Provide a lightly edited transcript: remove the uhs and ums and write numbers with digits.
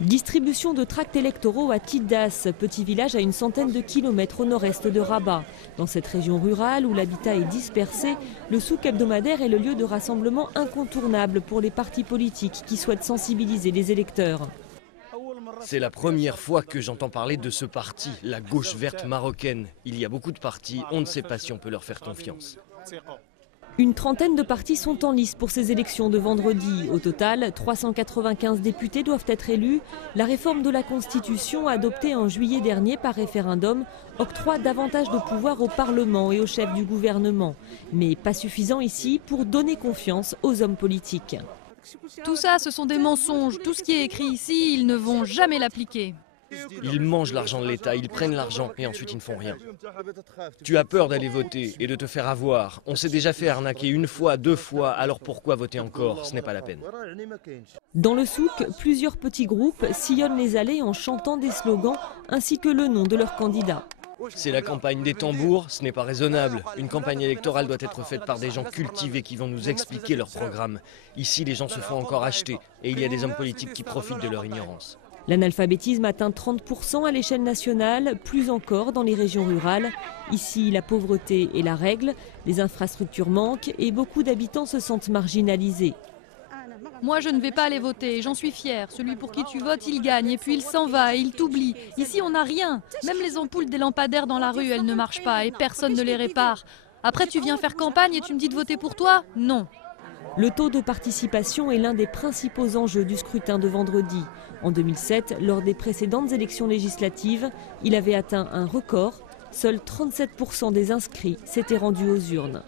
Distribution de tracts électoraux à Tiddas, petit village à une centaine de kilomètres au nord-est de Rabat. Dans cette région rurale où l'habitat est dispersé, le souk hebdomadaire est le lieu de rassemblement incontournable pour les partis politiques qui souhaitent sensibiliser les électeurs. C'est la première fois que j'entends parler de ce parti, la gauche verte marocaine. Il y a beaucoup de partis, on ne sait pas si on peut leur faire confiance. Une trentaine de partis sont en lice pour ces élections de vendredi. Au total, 395 députés doivent être élus. La réforme de la Constitution, adoptée en juillet dernier par référendum, octroie davantage de pouvoir au Parlement et au chef du gouvernement. Mais pas suffisant ici pour donner confiance aux hommes politiques. Tout ça, ce sont des mensonges. Tout ce qui est écrit ici, ils ne vont jamais l'appliquer. Ils mangent l'argent de l'État, ils prennent l'argent et ensuite ils ne font rien. Tu as peur d'aller voter et de te faire avoir. On s'est déjà fait arnaquer une fois, deux fois, alors pourquoi voter encore? Ce n'est pas la peine. Dans le souk, plusieurs petits groupes sillonnent les allées en chantant des slogans ainsi que le nom de leur candidat. C'est la campagne des tambours, ce n'est pas raisonnable. Une campagne électorale doit être faite par des gens cultivés qui vont nous expliquer leur programme. Ici, les gens se font encore acheter et il y a des hommes politiques qui profitent de leur ignorance. L'analphabétisme atteint 30% à l'échelle nationale, plus encore dans les régions rurales. Ici, la pauvreté est la règle, les infrastructures manquent et beaucoup d'habitants se sentent marginalisés. Moi, je ne vais pas aller voter, j'en suis fière. Celui pour qui tu votes, il gagne et puis il s'en va et il t'oublie. Ici, on n'a rien. Même les ampoules des lampadaires dans la rue, elles ne marchent pas et personne ne les répare. Après, tu viens faire campagne et tu me dis de voter pour toi? Non. Le taux de participation est l'un des principaux enjeux du scrutin de vendredi. En 2007, lors des précédentes élections législatives, il avait atteint un record. Seuls 37% des inscrits s'étaient rendus aux urnes.